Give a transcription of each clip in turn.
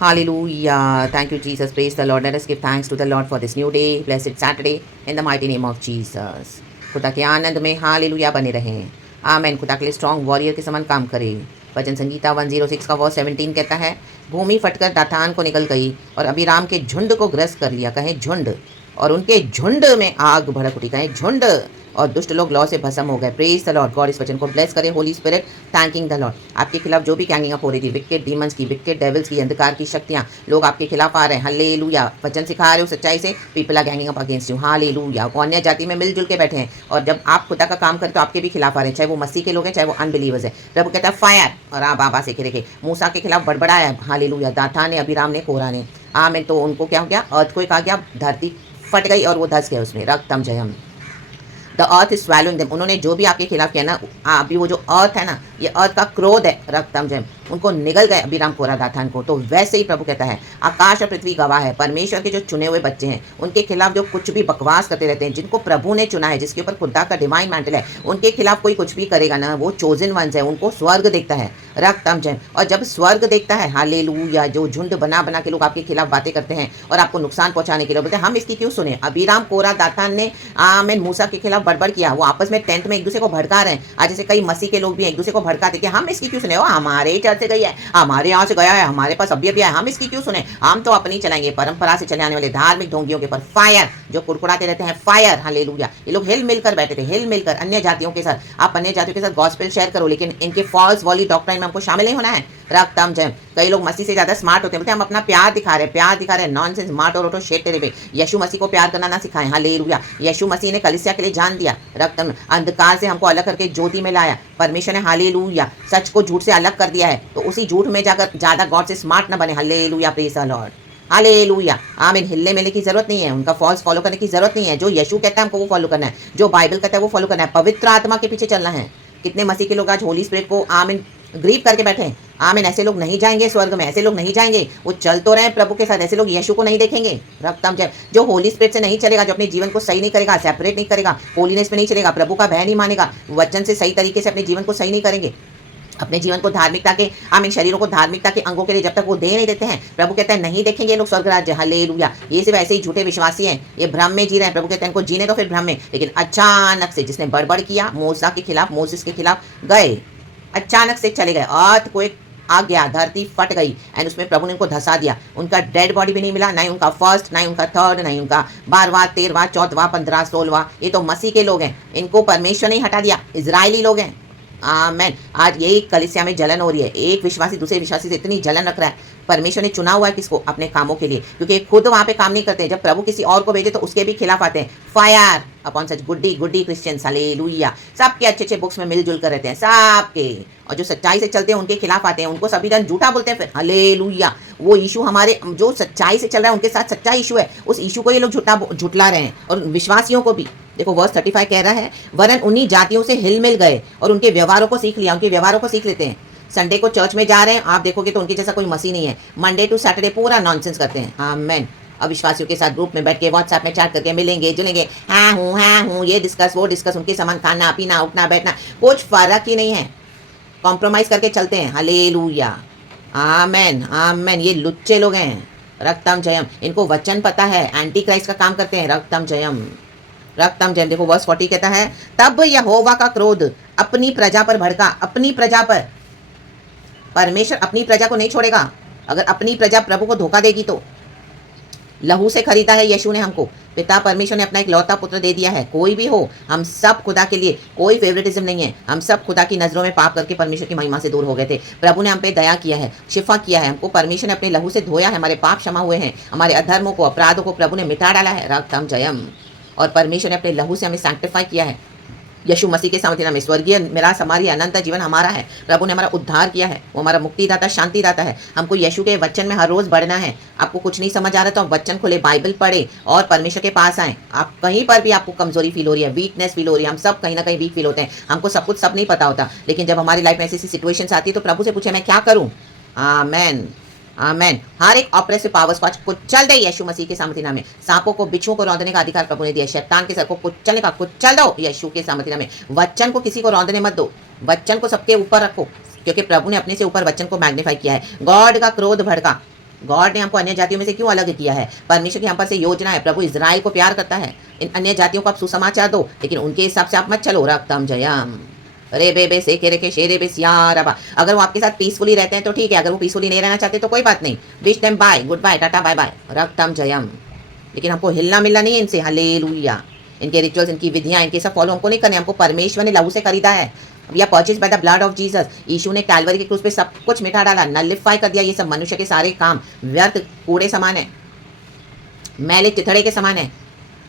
Hallelujah. Thank you, Jesus. Praise the Lord. Let us give thanks to the Lord for this new day. Blessed Saturday in the mighty name of Jesus. खुदा के आनंद में hallelujah बने रहें। आमेन। खुदा के लिए strong warrior के समान काम करें। वचन संगीता 106 का वर्स 17 कहता है, भूमि फटकर दातान को निकल गई और अबीराम के झुंड को ग्रस्त कर लिया। कहें झुंड। और उनके झुंड में आग भड़क उठी। कहें झुंड। और दुष्ट लोग लौ से भस्म हो गए। Praise the Lord. गॉड इस वचन को ब्लेस करे। Holi spirit thanking the Lord. आपके खिलाफ जो भी गैंगिंग अप हो रही थी, विकेट डीमंस की, विकेट डेविल्स की, अंधकार की शक्तियां, लोग आपके खिलाफ आ रहे हैं। हालेलुया। वचन सिखा रहे हो सच्चाई से, people are ganging up against you. Hallelujah. वो अन्य जाति में मिलजुल के बैठे हैं और जब आप खुदा का काम करें तो आपके भी खिलाफ आ रहे हैं, चाहे वो मसीह के लोग हैं, चाहे वो अनबिलीवर्स है। प्रभु कहता है फायर। और आप बाबा से गिरे मूसा के खिलाफ बड़बड़ाया है। हालेलुया। दातान ने, अबीराम ने, कोरा ने। आमेन। तो उनको क्या हो गया? अर्थक्वेक आ गया, धरती फट गई और वो धस गए उसमें। रक्तम जयम। The earth is swallowing them. उन्होंने जो भी आपके खिलाफ किया ना, अभी वो जो अर्थ है ना, ये अर्थ का क्रोध है। रक्तम जयम। उनको निगल गए अबीराम कोरा दातान को। तो वैसे ही प्रभु कहता है, आकाश और पृथ्वी गवाह है, परमेश्वर के जो चुने हुए बच्चे हैं, उनके खिलाफ जो कुछ भी बकवास करते रहते हैं, जिनको प्रभु ने चुना है, जिसके ऊपर खुदा का डिवाइन मैंटल है, उनके खिलाफ कोई कुछ भी करेगा ना, वो चोजन वंस है, उनको स्वर्ग देखता है। रक्तम जयम। और जब स्वर्ग देखता है, हालेलुया, जो झुंड बना बना के लोग आपके खिलाफ बातें करते हैं और आपको नुकसान पहुंचाने के लिए बोलते हैं, हम इसकी क्यों सुने? अबीराम कोरा दातान ने आमेन मूसा के खिलाफ बड़बड़ किया। वो आपस में टेंट में एक दूसरे को भड़का रहे हैं। आज जैसे कई मसीह के लोग भी एक दूसरे को भड़काते कि हम इसकी क्यों सुने? वो हमारे चर्च से गई है, हमारे यहाँ से गया है, हमारे पास अभी अभी है, हम इसकी क्यों सुने? हम तो अपनी चलाएंगे। परंपरा से चले आने वाले धार्मिक ढोंगियों के ऊपर फायर, जो कुड़कुड़ाते रहते हैं, फायर। हालेलुया। ये लोग हिल मिलकर बैठे थे, हिल मिलकर अन्य जातियों के साथ। आप अन्य जातियों के साथ गॉस्पेल शेयर करो, लेकिन इनके फॉल्स वाली डॉक्ट्राइन में हमको शामिल नहीं होना है। रक्तम जयम। कई लोग मसीह से ज्यादा स्मार्ट होते हैं, बोलते हैं हम अपना प्यार दिखा रहे हैं, प्यार दिखा रहे हैं। नॉनसेंस, मार्ट और ऑटो शेट तेरे पे। यीशु मसीह को प्यार करना ना सिखाएं। हालेलुया। यीशु मसीह ने कलीसिया के लिए जान दिया। रक्तम। अंधकार से हमको अलग करके ज्योति में लाया परमेश्वर ने। हालेलुया। सच को झूठ से अलग कर दिया है। तो उसी झूठ में जाकर ज्यादा गॉड से स्मार्ट ना बने। Hallelujah. Praise the Lord. Hallelujah. आमीन। हिलने मिलने की जरूरत नहीं है, उनका फॉल्स फॉलो करने की जरूरत नहीं है। जो यीशु कहता है हमको वो फॉलो करना है, जो बाइबल कहता है वो फॉलो करना है, पवित्र आत्मा के पीछे चलना है। कितने मसीह के लोग आज होली स्पिरिट को आमीन ग्रीव करके बैठे हैं। आमीन। ऐसे लोग नहीं जाएंगे स्वर्ग में, ऐसे लोग नहीं जाएंगे। वो चल तो रहे प्रभु के साथ, ऐसे लोग यीशु को नहीं देखेंगे। रक्तम जय। जो होली स्पिरिट से नहीं चलेगा, जो अपने जीवन को सही नहीं करेगा, सेपरेट नहीं करेगा, होलीनेस में नहीं चलेगा, प्रभु का भय नहीं मानेगा, वचन से सही तरीके से अपने जीवन को सही नहीं करेंगे, अपने जीवन को धार्मिकता के आमीन शरीरों को धार्मिकता के अंगों के लिए जब तक वो दे नहीं देते हैं, प्रभु कहता है नहीं देखेंगे ये लोग स्वर्ग राज्य। हालेलुया। ये सिर्फ ऐसे ही झूठे विश्वासी हैं, ये भ्रम में जी रहे हैं। प्रभु कहते हैं इनको जीने तो फिर भ्रम में। लेकिन अचानक से जिसने बड़बड़ किया मूसा के खिलाफ, मोसेस के खिलाफ गए, अचानक से चले गए। अर्थ को एक आ गया, धरती फट गई एंड उसमें प्रभु ने उनको धसा दिया। उनका डेड बॉडी भी नहीं मिला, ना ही उनका फर्स्ट, ना ही उनका थर्ड, ना ही उनका 12वां, 13वां, 14वां, 15, 16वां। ये तो मसीह के लोग हैं, इनको परमेश्वर ने हटा दिया, इजरायली लोग हैं। आमेन। आज यही कलीसिया में जलन हो रही है। एक विश्वासी दूसरे विश्वासी से इतनी जलन रख रहा है। परमेश्वर ने चुना हुआ है किसको? अपने कामों के लिए, क्योंकि खुद वहां पे काम नहीं करते हैं। जब प्रभु किसी और को भेजे तो उसके भी खिलाफ आते हैं। फायर अपॉन सच गुड्डी गुड्डी क्रिश्चियंस। हालेलुया। सबके अच्छे अच्छे बुक्स में मिलजुल कर रहते हैं, सबके। और जो सच्चाई से चलते हैं उनके खिलाफ आते हैं, उनको सभी जन झूठा बोलते हैं फिर। हालेलुया। वो यीशु हमारे जो सच्चाई से चल रहा है उनके साथ सच्चा यीशु है, उस यीशु को ये लोग झुटला रहे हैं और विश्वासियों को भी। देखो वर्स 35 कह रहा है, वरन उन्हीं जातियों से हिल मिल गए और उनके व्यवहारों को सीख लिया। उनके व्यवहारों को सीख लेते हैं। संडे को चर्च में जा रहे हैं, आप देखोगे तो उनके जैसा कोई मसीह नहीं है। मंडे टू सैटरडे पूरा नॉनसेंस करते हैं। आमेन। अविश्वासियों के साथ ग्रुप में बैठ के व्हाट्सएप में चैट करके मिलेंगे जुलेंगे, हाँ हूँ, ये डिस्कस वो डिस्कस, उनके सामान खाना पीना उठना बैठना, कुछ फर्क ही नहीं है। कॉम्प्रोमाइज करके चलते हैं। हालेलुया। आमेन आमेन। ये लुच्चे लोग हैं। रक्तम जयम। इनको वचन पता है, एंटी क्राइस्ट का काम करते हैं। रक्तम जयम। रक्तम जयम। देखो वर्स 40 कहता है, तब यहोवा का क्रोध अपनी प्रजा पर भड़का। अपनी प्रजा पर। परमेश्वर अपनी प्रजा को नहीं छोड़ेगा। अगर अपनी प्रजा प्रभु को धोखा देगी तो। लहू से खरीदा है यीशु ने हमको। पिता परमेश्वर ने अपना एक लौता पुत्र दे दिया है। कोई भी हो, हम सब खुदा के लिए, कोई फेवरेटिज्म नहीं है। हम सब खुदा की नजरों में पाप करके परमेश्वर की महिमा से दूर हो गए थे। प्रभु ने हम पे दया किया है, शिफा किया है। हमको परमेश्वर ने अपने लहू से धोया है, हमारे पाप क्षमा हुए हैं, हमारे अधर्मों को, अपराधों को प्रभु ने मिटा डाला है। रक्तम जयम। और परमेश्वर ने अपने लहू से हमें सैंक्टिफाई किया है। यीशु मसीह के सामर्थ्य नाम में स्वर्गीय मेरा समारी अनंत जीवन हमारा है। प्रभु ने हमारा उद्धार किया है, वो हमारा मुक्तिदाता शांतिदाता है। हमको यीशु के वचन में हर रोज बढ़ना है। आपको कुछ नहीं समझ आ रहा तो आप वचन खोले, बाइबल पढ़े और परमेश्वर के पास आए। आप कहीं पर भी आपको कमजोरी फील हो रही है, वीकनेस फील हो रही है, हम सब कहीं ना कहीं वीक फील होते हैं। हमको सब कुछ सब नहीं पता होता, लेकिन जब हमारी लाइफ में ऐसी सिचुएशंस आती है तो प्रभु से पूछे मैं क्या करूँ। आमेन आमेन। हर एक ऑपरेसिव पावर्स को आज कुचल दे यीशु मसीह के सामर्थ्य नाम में। सांपों को, बिच्छुओं को रौंदने का अधिकार प्रभु ने दिया। शैतान के सर को कुचलने का कुचल दो यीशु के सामर्थ्य नाम में। वचन को किसी को रौंदने मत दो, वचन को सबके ऊपर रखो, क्योंकि प्रभु ने अपने से ऊपर वचन को मैग्नीफाई किया है। गॉड का क्रोध भड़का। गॉड ने हमको अन्य जातियों में से क्यों अलग किया है? परमेश्वर की हम पर से योजना है। प्रभु इज़राइल को प्यार करता है। इन अन्य जातियों को आप सुसमाचार दो, लेकिन उनके हिसाब से आप मत चलो। रक्तम जयम रे बे से के रे के शेरे बे सियारबा। अगर वो आपके साथ पीसफुली रहते हैं तो ठीक है, अगर वो पीसफुली नहीं रहना चाहते तो कोई बात नहीं। Wish them bye, goodbye, tata bye bye, रक्तम जयम। लेकिन हमको हिलना मिलना नहीं है इनसे। हालेलुया। इनके रिचुअल्स, इनकी विधियां, इनके सब फॉलो हमको नहीं करने। हमको परमेश्वर ने लहू से खरीदा है। We are purchase by the blood of Jesus. Yishu ने कैलवरी के क्रूस पे सब कुछ मिटा डाला, नलिफाई कर दिया। ये सब मनुष्य के सारे काम व्यर्थ कूड़े समान है, मैले चिथड़े के समान है।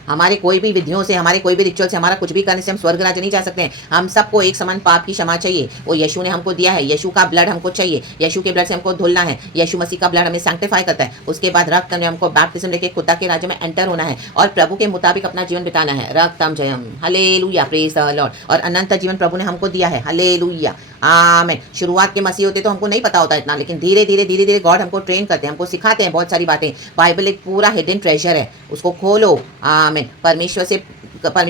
हमारे कोई भी विधियों से, हमारे कोई भी रिचुअल से, हमारा कुछ भी करने से हम स्वर्ग राज्य नहीं जा सकते हैं। हम सबको एक समान पाप की क्षमा चाहिए, वो यीशु ने हमको दिया है। यीशु का ब्लड हमको चाहिए, यीशु के ब्लड से हमको धुलना है। यीशु मसीह का ब्लड हमें सैंक्टिफाई करता है। उसके बाद रक्त में हमको बैप्टिज्म लेके खुदा के राज्य में एंटर होना है और प्रभु के मुताबिक अपना जीवन बिताना है। रक्तम Jayam, hallelujah, praise the Lord. और अनंत जीवन प्रभु ने हमको दिया है। हालेलुया, आमीन। शुरुआत के मसीह होते तो हमको नहीं पता होता इतना, लेकिन धीरे धीरे गॉड हमको ट्रेन करते हैं, हमको सिखाते हैं बहुत सारी बातें। बाइबल एक पूरा हिडन ट्रेजर है, उसको खोलो। आमीन। परमेश्वर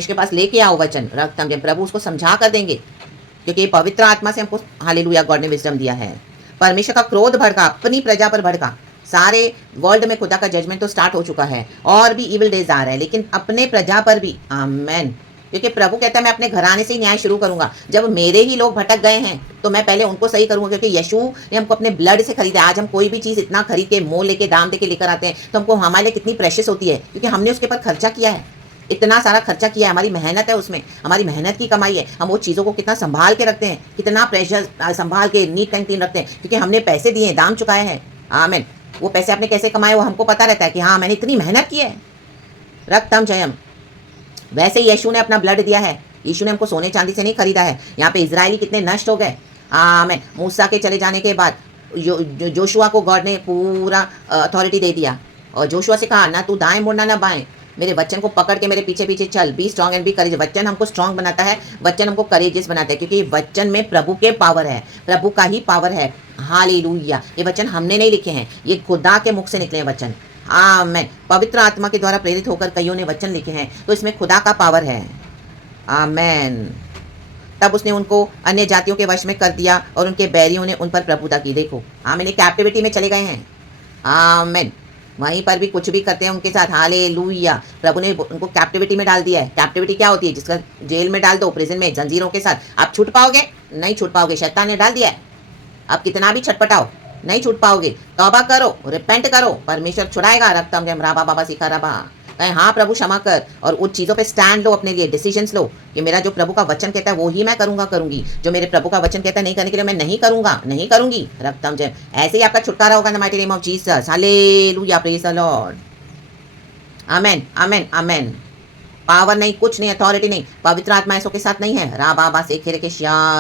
के पास लेके आओ वचन। रक्तम जयम, प्रभु उसको समझा कर देंगे, क्योंकि पवित्र आत्मा से हमको हालेलुया गॉड ने विजडम दिया है। परमेश्वर का क्रोध भड़का, अपनी प्रजा पर भड़का। सारे वर्ल्ड में खुदा का जजमेंट तो स्टार्ट हो चुका है और भी इविल डेज आ रहे हैं, लेकिन अपने प्रजा पर भी। आमेन। क्योंकि प्रभु कहता है मैं अपने घराने से ही न्याय शुरू करूंगा। जब मेरे ही लोग भटक गए हैं तो मैं पहले उनको सही करूंगा, क्योंकि यीशु ने हमको अपने ब्लड से खरीदा। आज हम कोई भी चीज़ इतना खरीद के, मोल लेके, दाम देके लेकर आते हैं तो हमको हमारे लिए कितनी प्रेशियस होती है, क्योंकि हमने उसके ऊपर खर्चा किया है। इतना सारा खर्चा किया है, हमारी मेहनत है उसमें, हमारी मेहनत की कमाई है। हम वो चीज़ों को कितना संभाल के रखते हैं, कितना प्रेशर संभाल के नीट एंड क्लीन रखते हैं, क्योंकि हमने पैसे दिए हैं, दाम चुकाए हैं। आमीन। वो पैसे आपने कैसे कमाए वो हमको पता रहता है कि हाँ मैंने इतनी मेहनत की है। रक्तम जयम। वैसे ही यीशु ने अपना ब्लड दिया है। यीशु ने हमको सोने चांदी से नहीं खरीदा है। यहाँ पे इजरायली कितने नष्ट हो गए। आमीन। मूसा के चले जाने के बाद जोशुआ को गॉड ने पूरा अथॉरिटी दे दिया, और जोशुआ से कहा ना तू दाएं मुड़ना ना बाएं, मेरे वचन को पकड़ के मेरे पीछे पीछे चल। बी स्ट्रॉन्ग एंड बी करेज। वचन हमको स्ट्रॉन्ग बनाता है, वचन हमको करेजियस बनाता है, क्योंकि वचन में प्रभु के पावर है, प्रभु का ही पावर है। हालेलुया। ये वचन हमने नहीं लिखे हैं, ये खुदा के मुख से निकले हैं वचन। आमीन। पवित्र आत्मा के द्वारा प्रेरित होकर कईयों ने वचन लिखे हैं, तो इसमें खुदा का पावर है। आमीन। तब उसने उनको अन्य जातियों के वश में कर दिया और उनके बैरियों ने उन पर प्रभुता की। देखो आमीन, कैप्टिविटी में चले गए हैं। आमीन। वहीं पर भी कुछ भी करते हैं उनके साथ। हालेलुया। प्रभु ने उनको कैप्टिविटी में डाल दिया है। कैप्टिविटी क्या होती है? जिसका जेल में डाल दो, प्रिजन में, जंजीरों के साथ। आप छूट पाओगे? नहीं छूट पाओगे। शैतान ने डाल दिया है। आप कितना भी छटपटाओ नहीं छूट पाओगे। तौबा करो, रिपेंट करो, परमेश्वर छुड़ाएगा। रक्तम जयम, राबा बाबा सिखा राबा। कहें हाँ प्रभु क्षमा कर, और उन चीज़ों पे स्टैंड लो, अपने लिए डिसीजंस लो कि मेरा जो प्रभु का वचन कहता है वो ही मैं करूँगा, करूँगी। जो मेरे प्रभु का वचन कहता है नहीं करने के लिए मैं नहीं करूँगा, नहीं करूँगी। रक्तम जय। ऐसे ही आपका छुटकारा होगा इन the mighty name of Jesus. Hallelujah, praise the Lord. Amen, amen, amen. Power नहीं, कुछ नहीं, अथॉरिटी नहीं, पवित्र आत्मा ऐसों के साथ नहीं है। राबा से खेरे के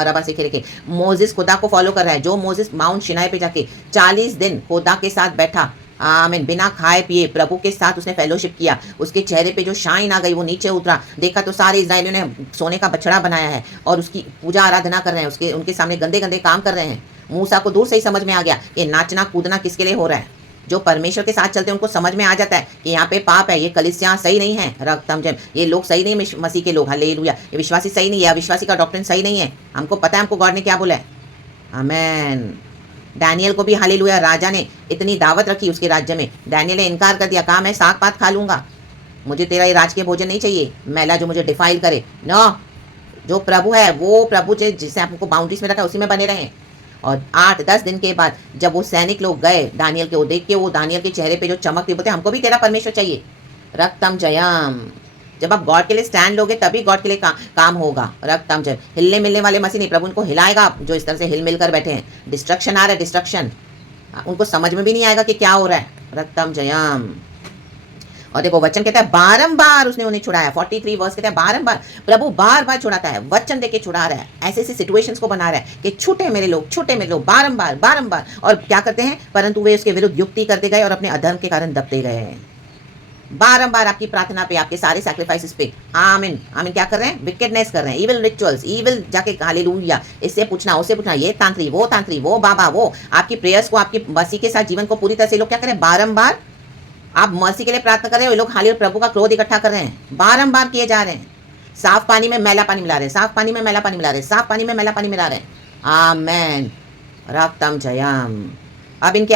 रबा से खेरे के। मोजिस खुदा को फॉलो कर रहा है। जो मोजिस माउंट शिनाई पे जाके 40 दिन खुदा के साथ बैठा, आमीन, बिना खाए पिए प्रभु के साथ उसने फेलोशिप किया। उसके चेहरे पे जो शाइन आ गई, वो नीचे उतरा। देखा तो सारे इजरायलियों ने सोने का बछड़ा बनाया है और उसकी पूजा आराधना कर रहे हैं, उनके सामने गंदे गंदे काम कर रहे हैं। मूसा को दूर से ही समझ में आ गया कि नाचना कूदना किसके लिए हो रहा है। जो परमेश्वर के साथ चलते हैं उनको समझ में आ जाता है कि यहाँ पे पाप है, ये कलीसिया सही नहीं है। रक्तम जय। ये लोग सही नहीं, मसीह के लोग, हालेलुया, ये विश्वासी सही नहीं है, अविश्वासी का डॉक्ट्रिन सही नहीं है। हमको पता है हमको गॉड ने क्या बोला है। आमेन। डैनियल को भी हालेलुया राजा ने इतनी दावत रखी उसके राज्य में, डैनियल ने इनकार कर दिया, कहा मैं साग पात खा लूंगा, मुझे तेरा ये राजकीय भोजन नहीं चाहिए, मैला जो मुझे डिफाइल करे। नो, जो प्रभु है वो प्रभु जिसने आपको बाउंड्रीज में रखा है उसी में बने रहें। और 8-10 दिन के बाद जब वो सैनिक लोग गए दानियल के, वो देख के वो दानियल के चेहरे पे जो चमक थी, बोलते हमको भी तेरा परमेश्वर चाहिए। रक्तम जयम। जब आप गॉड के लिए स्टैंड लोगे तभी गॉड के लिए काम होगा। रक्तम जय। हिलने मिलने वाले मसीह नहीं, प्रभु उनको हिलाएगा जो इस तरह से हिल मिल कर बैठे हैं। डिस्ट्रक्शन आ रहा है, डिस्ट्रक्शन, उनको समझ में भी नहीं आएगा कि क्या हो रहा है। रक्तम जयम। और देखो वचन कहता है बारंबार उसने उन्हें छुड़ाया। 43 वर्ष कहता है बारंबार प्रभु बार बार छुड़ाता है, वचन देके छुड़ा रहा है, ऐसे ऐसे सिचुएशंस को बना रहा है कि छूटे मेरे लोग, छूटे मेरे लोग, बारंबार बारंबार। और क्या करते हैं, परंतु वे उसके विरुद्ध युक्ति करते गए और अपने अधर्म के कारण दबते गए। बारंबार आपकी प्रार्थना पे, आपके सारे सैक्रिफाइसेस पे, आमीन आमीन, क्या कर रहे हैं, विकेडनेस कर रहे हैं, इविल रिचुअल्स, इविल जाके हालेलुया, इससे पूछना उससे पूछना, ये तांत्री वो बाबा वो, आपकी प्रेयर्स को, आपकी मसीह के साथ जीवन को पूरी तरह से लोग क्या करें, बारंबार आप मसीह के लिए प्रार्थना कर रहे हो, लोग हालेलुया प्रभु का क्रोध इकट्ठा कर रहे हैं, बारंबार किए जा रहे हैं। साफ पानी में मैला पानी मिला रहे हैं, साफ पानी में मैला पानी मिला रहे हैं, साफ पानी में मैला पानी मिला रहे हैं। आमेन। रक्तम जयम। अब इनके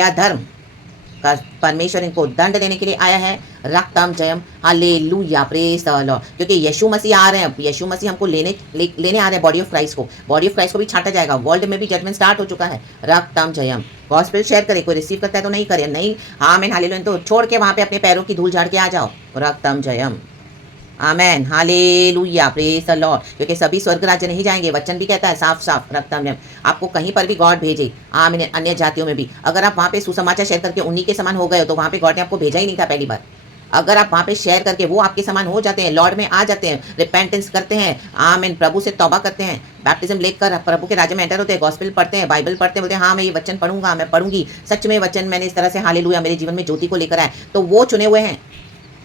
अधर्म परमेश्वर इनको दंड देने के लिए आया है। रक्तम Jayam, hallelujah, praise the Lord. क्योंकि यीशु मसीह आ रहे हैं, यीशु मसीह हमको लेने आ रहे हैं बॉडी ऑफ क्राइस्ट को। बॉडी ऑफ क्राइस्ट को भी छांटा जाएगा। वर्ल्ड में भी जजमेंट स्टार्ट हो चुका है। रक्तम जयम। गॉस्पेल शेयर करे, कोई रिसीव करता है तो नहीं करे, नहीं आमीन हालेलुया, तो छोड़ के वहां पे अपने पैरों की धूल झाड़ के आ जाओ। रक्तम जयम, amen hallelujah, praise the Lord. क्योंकि सभी स्वर्ग राज्य नहीं जाएंगे, वचन भी कहता है साफ साफ। रक्तम जयम, आपको कहीं पर भी गॉड भेजे, आमीन, अन्य जातियों में भी, अगर आप वहां पे सुसमाचार शेयर करके उन्हीं के समान हो गए हो, तो वहां पे गॉड ने आपको भेजा ही नहीं था पहली बार। अगर आप वहां पे शेयर करके वो आपके समान हो जाते हैं, लॉर्ड में आ जाते हैं, रिपेंटेंस करते हैं, आमीन, प्रभु से तौबा करते हैं, बैप्टिज्म लेकर प्रभु के राज्य में एंटर होते हैं, गॉस्पेल पढ़ते हैं, बाइबल पढ़ते हैं, बोलते हैं हाँ मैं ये वचन पढ़ूंगा, मैं पढ़ूंगी, सच में वचन मैंने इस तरह से हालेलुया मेरे जीवन में ज्योति को लेकर आए, तो वो चुने हुए हैं।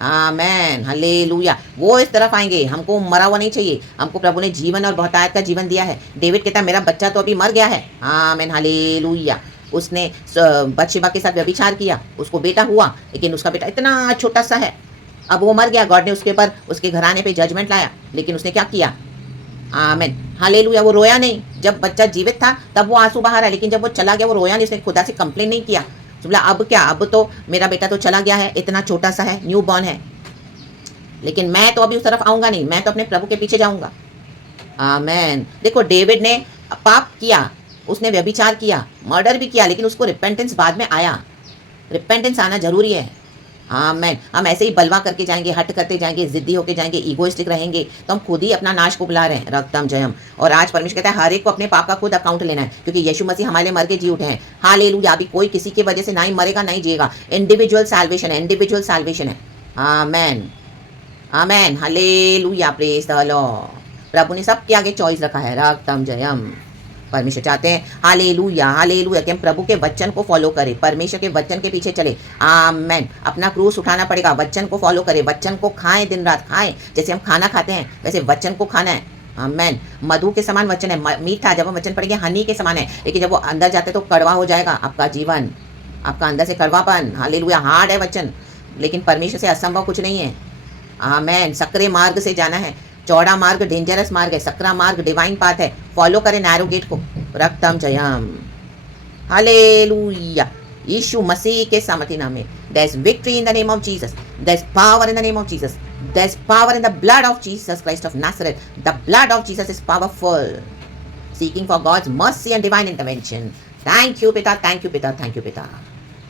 आमेन हालेलुया, वो इस तरफ आएंगे। हमको मरा हुआ नहीं चाहिए, हमको प्रभु ने जीवन और बहुतायत का जीवन दिया है। डेविड कहता है मेरा बच्चा तो अभी मर गया है। आमेन हालेलुया, उसने बतशेबा के साथ व्यभिचार किया, उसको बेटा हुआ, लेकिन उसका बेटा इतना छोटा सा है, अब वो मर गया। गॉड ने उसके ऊपर, उसके घराने पे जजमेंट लाया, लेकिन उसने क्या किया? आमेन हालेलुया, वो रोया नहीं। जब बच्चा जीवित था तब वो आंसू बहा रहा है, लेकिन जब वो चला गया वो रोया नहीं, उसने खुदा से कंप्लेन नहीं किया। बोला अब क्या, अब तो मेरा बेटा तो चला गया है, इतना छोटा सा है, न्यू बॉर्न है, लेकिन मैं तो अभी उस तरफ आऊंगा नहीं, मैं तो अपने प्रभु के पीछे जाऊंगा। आमेन। देखो डेविड ने पाप किया, उसने व्यभिचार किया, मर्डर भी किया, लेकिन उसको रिपेंटेंस बाद में आया। रिपेंटेंस आना जरूरी है। आमेन। हम ऐसे ही बलवा करके जाएंगे, हट करते जाएंगे, जिद्दी होके जाएंगे, ईगोइस्टिक रहेंगे, तो हम खुद ही अपना नाश को बुला रहे हैं। रक्तम जयम। और आज परमेश्वर कहता है हर एक को अपने पाप का खुद अकाउंट लेना है, क्योंकि यीशु मसीह हमारे लिए मर के जी उठे हैं। हालेलुया। अभी कोई किसी की वजह से ना ही मरेगा ना ही जिएगा। इंडिविजुअल सैल्वेशन है, इंडिविजुअल सैल्वेशन है। Amen amen hallelujah, praise the Lord. प्रभु ने सबके आगे चॉइस रखा है। रक्तम जयम। परमेश्वर चाहते हैं हालेलुया हालेलुया कि हम प्रभु के वचन को फॉलो करें, परमेश्वर के वचन के पीछे चले। आमेन। अपना क्रूस उठाना पड़ेगा, वचन को फॉलो करें, वचन को खाएं, दिन रात खाएं। जैसे हम खाना खाते हैं वैसे वचन को खाना है। आमेन। मधु के समान वचन है, मीठा जब हम वचन पढ़ेंगे हनी के समान है, लेकिन जब वो अंदर जाते तो कड़वा हो जाएगा आपका जीवन, आपका अंदर से कड़वापन। हालेलुया। हार्ड है वचन, लेकिन परमेश्वर से असंभव कुछ नहीं है। आमेन। सकरे मार्ग से जाना है, चौड़ा मार्ग डेंजरस मार्ग है, सकरा मार्ग डिवाइन पाथ है, फॉलो करें नैरो गेट को। रक्तम जयम हालेलुया। यीशु मसीह के सामर्थ्य नाम में there is victory in the name of Jesus, there is power in the name of Jesus, there is power in the blood of Jesus Christ of Nazareth. The blood of Jesus is powerful, seeking for God's mercy and divine intervention. Thank you पिता, thank you पिता, thank you पिता।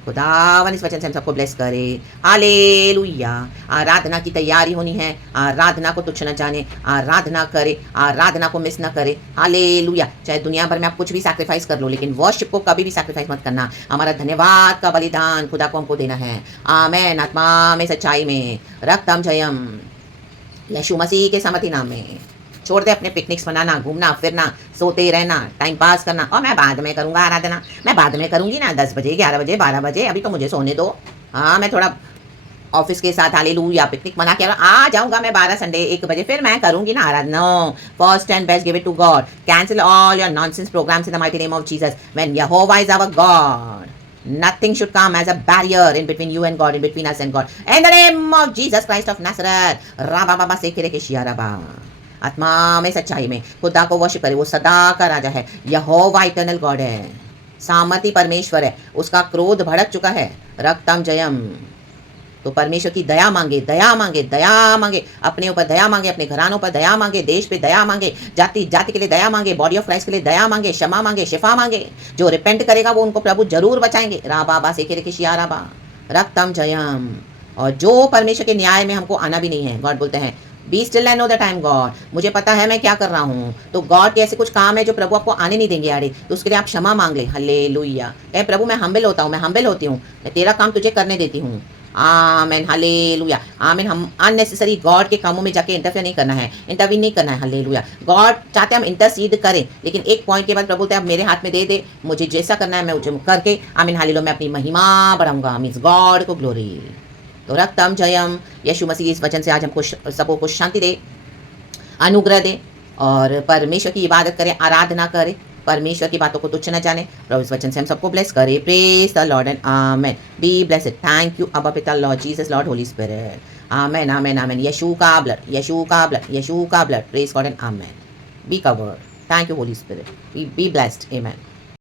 खुदावन इस वचन से हम सबको bless करे। हालेलुया। आराधना की तैयारी होनी है, आराधना को तुच्छ न जाने, आराधना करे, आराधना को मिस न करे। हालेलुया। चाहे दुनिया भर में आप कुछ भी सैक्रिफाइस कर लो, लेकिन वर्शिप को कभी भी सैक्रिफाइस मत करना। हमारा धन्यवाद का बलिदान खुदा को हमको देना है। आमेन। आत्मा में सच्चाई में। रक्तम जयम यीशु मसीह के सामर्थ्य नाम में। छोड़ दे अपने पिकनिक्स मनाना, घूमना फिरना, सोते रहना, टाइम पास करना, और मैं बाद में करूँगा आराधना, मैं बाद में करूँगी ना, 10 बजे 11 बजे 12 बजे, अभी तो मुझे सोने दो। हाँ मैं थोड़ा ऑफिस के साथ हालेलुया पिकनिक मना के आ जाऊँगा मैं 12 संडे 1 बजे, फिर मैं करूँगी ना आराधना। First and best give it to God. Cancel all your nonsense programs in the mighty name of Jesus. When यहोवा is our God, nothing should come as a barrier in between you and God, in between us and God. In the name of Jesus Christ of Nazareth. राबा बाबा से किरे के शिया रबा। आत्मा में सच्चाई में खुदा को वर्शिप करे। वो सदा का राजा है, यहोवा इटर्नल गॉड है, सामर्थी परमेश्वर है, उसका क्रोध भड़क चुका है। रक्तम जयम। तो परमेश्वर की दया मांगे, दया मांगे, दया मांगे, अपने ऊपर दया मांगे, अपने घरानों पर दया मांगे, देश पे दया मांगे, जाति जाति के लिए दया मांगे, बॉडी ऑफ क्राइस्ट के लिए दया मांगे, क्षमा मांगे, शिफा मांगे। जो रिपेंट करेगा वो उनको प्रभु जरूर बचाएंगे। राबा से किरे के शिया रबा। रक्तम जयम। और जो परमेश्वर के न्याय में हमको आना भी नहीं है, गॉड बोलते हैं be still and know the time God, मुझे पता है मैं क्या कर रहा हूँ। तो गॉड के ऐसे कुछ काम है जो प्रभु आपको आने नहीं देंगे आड़े, तो उसके लिए आप क्षमा मांग ले। हल्लेलुया। ए प्रभु मैं हम्बल होता हूँ, मैं हम्बल होती हूँ, मैं तेरा काम तुझे करने देती हूँ। Amen hallelujah. आमेन। हम अननेसेसरी गॉड के कामों में जाके इंटरफेयर नहीं करना है, इंटरवीन नहीं करना है। हालेलुया। गॉड चाहते हैं हम इंटरसीड करें, लेकिन एक पॉइंट के बाद प्रभु बोलते हैं अब मेरे हाथ में दे दे, मुझे जैसा करना है मैं उसे करके, आमीन हालेलुया, मैं अपनी महिमा बढ़ाऊंगा। मीन्स गॉड को ग्लोरी। तो रक्तम जयम। यीशु मसीह इस वचन से आज हमको सबको को शांति दे, अनुग्रह दे, और परमेश्वर की इबादत करें, आराधना करें, परमेश्वर की बातों को तुच्छ न जाने। प्रभु इस वचन से हम सबको ब्लेस करे। Praise the Lord and amen. Be blessed. Thank you अबा पिता, Lord Jesus, Lord Holy Spirit. Amen amen amen. यीशु का ब्लड, यीशु का ब्लड, यीशु का blood. Praise God and amen. Be covered. Thank you Holy Spirit. Be blessed. Amen.